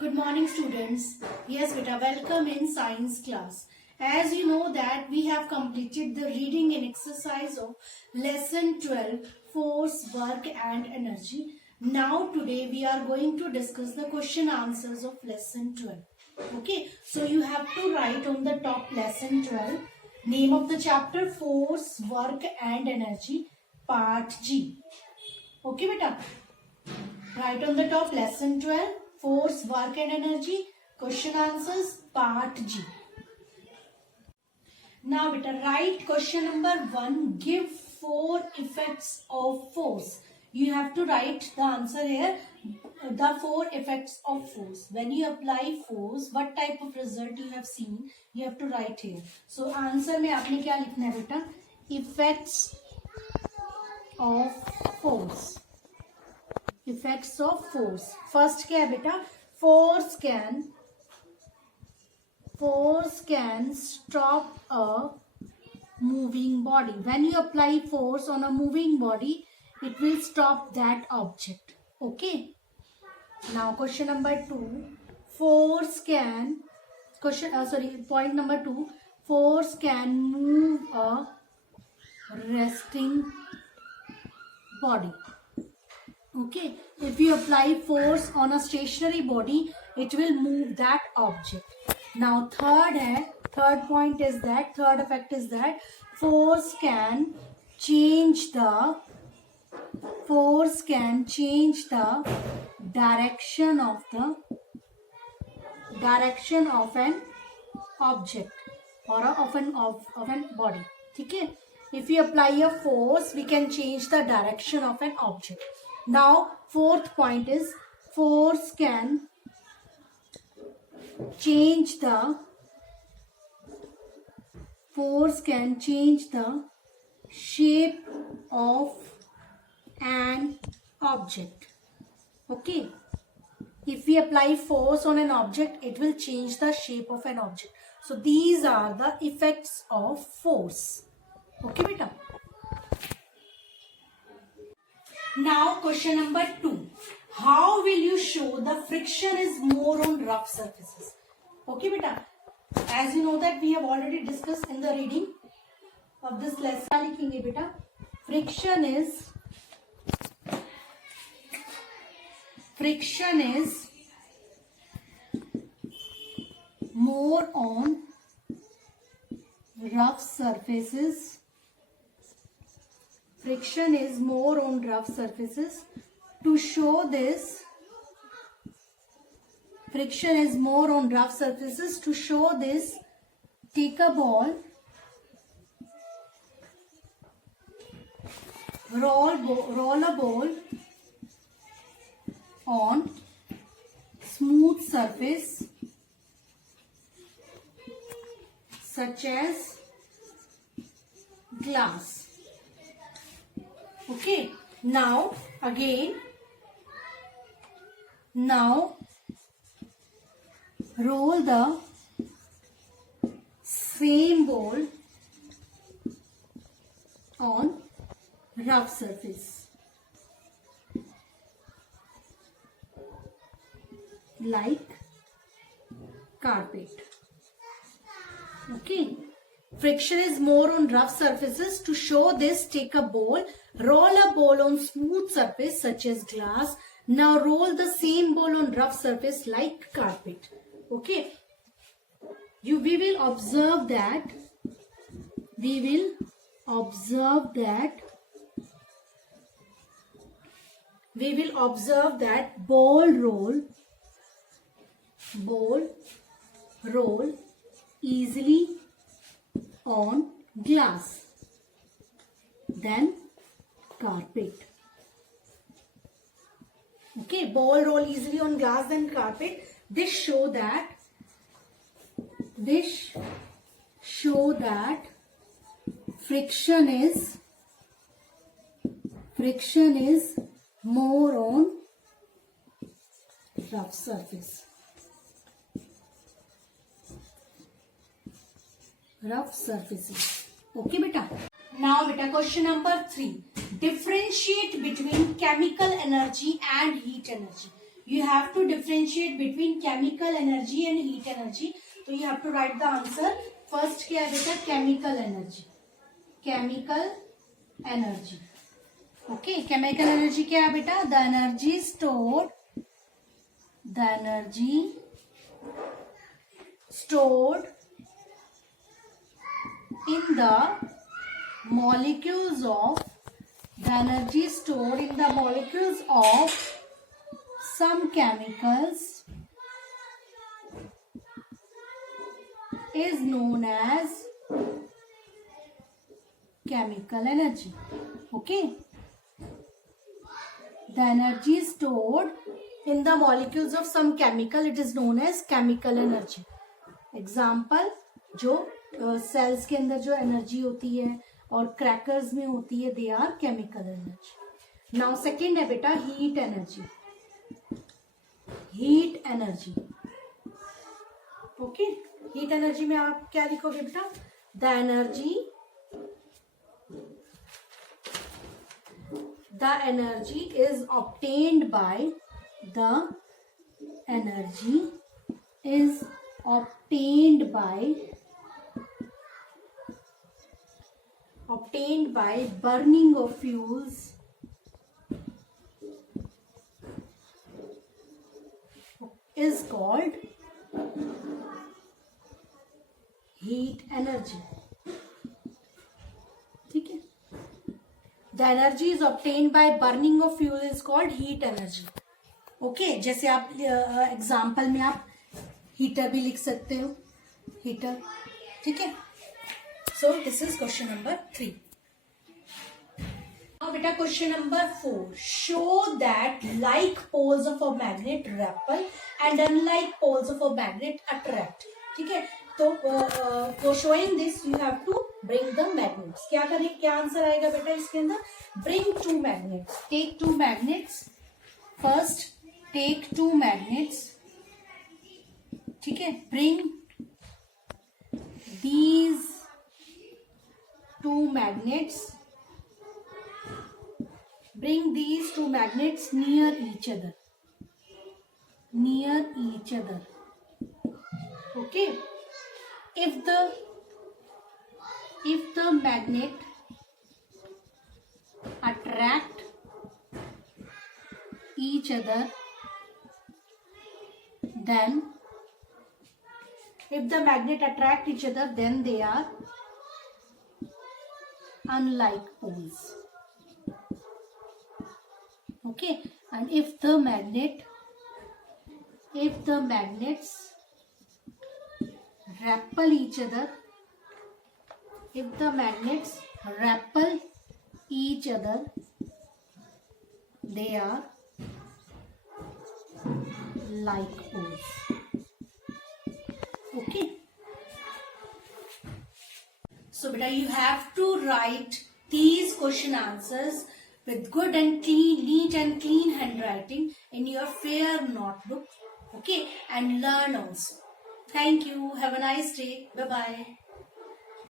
Good morning, students. Yes, beta, welcome in science class. As you know that we have completed the reading and exercise of lesson 12, force, work and energy. Now today we are going to discuss the question answers of lesson 12. Okay, so you have to write on the top lesson 12, name of the chapter, force, work and energy, part G. Okay, beta. Write on the top lesson 12, force, work and energy, question answers, part G. Now beta, write question number 1, give 4 effects of force. You have to write the answer here, the 4 effects of force. When you apply force, what type of result you have seen, you have to write here. So answer में आपने क्या लिखना है बेटा? Effects of force. Effects of force. First क्या है बेटा? Force can stop a moving body. When you apply force on a moving body, it will stop that object. Okay. Now question number 2. Point number 2. Force can move a resting body. Okay, if you apply force on a stationary body, it will move that object. Now third effect is that force can change the direction of an object or of an body. Okay, if you apply a force, we can change the direction of an object. Now, fourth point is force can change the shape of an object. Okay. If we apply force on an object, it will change the shape of an object. So, these are the effects of force. Okay, beta. Now question number 2. How will you show the friction is more on rough surfaces? Okay beta. As you know that we have already discussed in the reading of this lesson. क्या लिखेंगे बेटा? Friction is more on rough surfaces. Friction is more on rough surfaces. To show this, friction is more on rough surfaces. To show this, take a ball, roll a ball on smooth surface such as glass. Okay, now roll the same ball on rough surface like carpet. Okay. Friction is more on rough surfaces. To show this, take a ball, roll a ball on smooth surface such as glass. Now roll the same ball on rough surface like carpet. Okay. We will observe that ball roll easily on glass than carpet. Okay, ball roll easily on glass than carpet. This show that friction is more on rough surface. Rough surfaces. Okay, beta. Now, beta, question number 3. Differentiate between chemical energy and heat energy. you have to differentiate between chemical energy and heat energy. So you have to write the answer. First क्या है बेटा? chemical energy. Chemical energy. Okay, chemical energy क्या है बेटा? The energy stored in the molecules of some chemicals is known as chemical energy. Okay, the energy stored in the molecules of some chemical, it is known as chemical energy. Example, जो cells के अंदर जो energy होती है और crackers में होती है, they are chemical energy. Now second है बेटा heat energy. Okay, heat energy में आप क्या लिखोगे बेटा? The energy is obtained by burning of fuels is called heat energy. ठीक है, the energy is obtained by burning of fuel is called heat energy. Okay, जैसे आप एग्जाम्पल में आप हीटर भी लिख सकते हो, हीटर. ठीक है, so this is question number 3. Now beta question number 4. Show that like poles of a magnet repel and unlike poles of a magnet attract. ठीक है, तो for showing this you have to bring the magnets. क्या करें, क्या answer आएगा बेटा इसके अंदर? Bring 2 magnets. Take 2 magnets. First take 2 magnets. ठीक है, bring these 2 magnets. Bring these 2 magnets near each other. Okay. If the magnet attract each other, then they are unlike poles. Okay, and if the magnets repel each other, they are like poles. Okay, so beta you have to write these question answers with good and neat and clean handwriting in your fair notebook. Okay, and learn also. Thank you. Have a nice day. Bye bye.